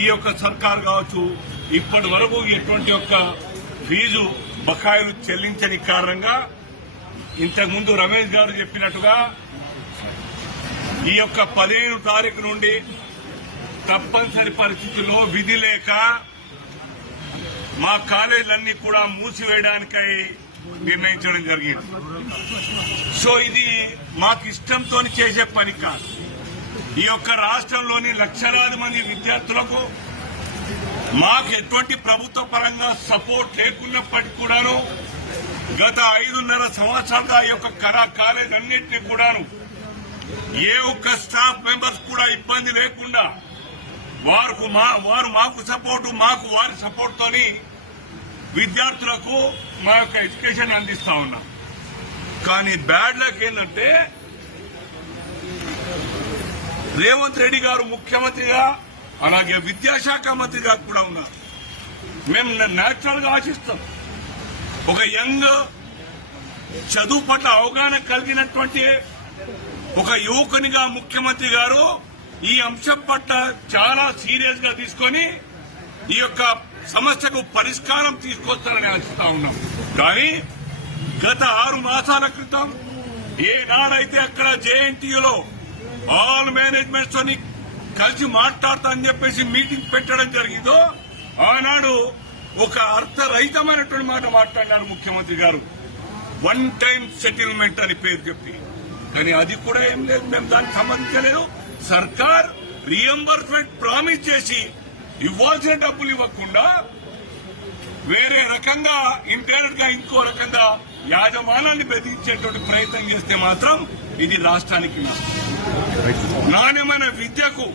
ఈ యొక్క సర్కార్ కావచ్చు ఇప్పటి వరకు ఎటువంటి యొక్క ఫీజు బకాయిలు చెల్లించని కారణంగా ఇంతకుముందు రమేష్ గారు చెప్పినట్టుగా ఈ యొక్క 15 తారీఖు నుండి తప్పనిసరి పరిస్థితుల్లో విధి లేక మా కాలేజీలన్నీ కూడా మూసివేయడానికై నిర్ణయించడం జరిగింది. సో ఇది మాకు ఇష్టంతో చేసే పని కాదు. ఈ యొక్క రాష్ట్రంలోని లక్షలాది మంది విద్యార్థులకు మాకు ఎటువంటి ప్రభుత్వ పరంగా సపోర్ట్ లేకున్నప్పటికీ కూడాను గత 5.5 సంవత్సరాలుగా ఈ యొక్క కాలేజ్ అన్నింటినీ కూడాను ఏ ఒక్క స్టాఫ్ మెంబర్స్ కూడా ఇబ్బంది లేకుండా వారు మాకు సపోర్టు మాకు వారి సపోర్ట్ తోని విద్యార్థులకు మా యొక్క ఎడ్యుకేషన్ అందిస్తా ఉన్నాం. కానీ బ్యాడ్ లక్ ఏంటంటే రేవంత్ రెడ్డి గారు ముఖ్యమంత్రిగా అలాగే విద్యాశాఖ మంత్రిగా కూడా ఉన్నారు. మేము నేచురల్ గా ఆశిస్తాం ఒక యంగ్ చదువు పట్ల అవగాహన కలిగినటువంటి ఒక యువకునిగా ముఖ్యమంత్రి గారు ఈ అంశం పట్ల చాలా సీరియస్ గా తీసుకొని ఈ యొక్క సమస్యకు పరిష్కారం తీసుకొస్తారని ఆశిస్తా ఉన్నాం. కానీ గత 6 మాసాల క్రితం ఏనాడైతే అక్కడ జేఎన్టీయూలో ఆల్ మేనేజ్మెంట్స్ తోని కలిసి మాట్లాడతానని చెప్పేసి మీటింగ్ పెట్టడం జరిగిందో ఆనాడు ఒక అర్థరహితమైనటువంటి మాట మాట్లాడినారు ముఖ్యమంత్రి గారు. 1 టైం సెటిల్మెంట్ అని పేరు చెప్పి, కానీ అది కూడా ఏం లేదు. మేము దానికి సంబంధించలేదు. సర్కార్ రీఎంబర్స్మెంట్ ప్రామిస్ చేసి ఇవ్వాల్సిన డబ్బులు ఇవ్వకుండా వేరే రకంగా ఇంటర్నెట్ గా ఇంకో రకంగా యాజమాన్యాన్ని బెదిరించేటువంటి ప్రయత్నం చేస్తే మాత్రం ఇది రాష్ట్రానికి నాణ్యమైన విద్యకు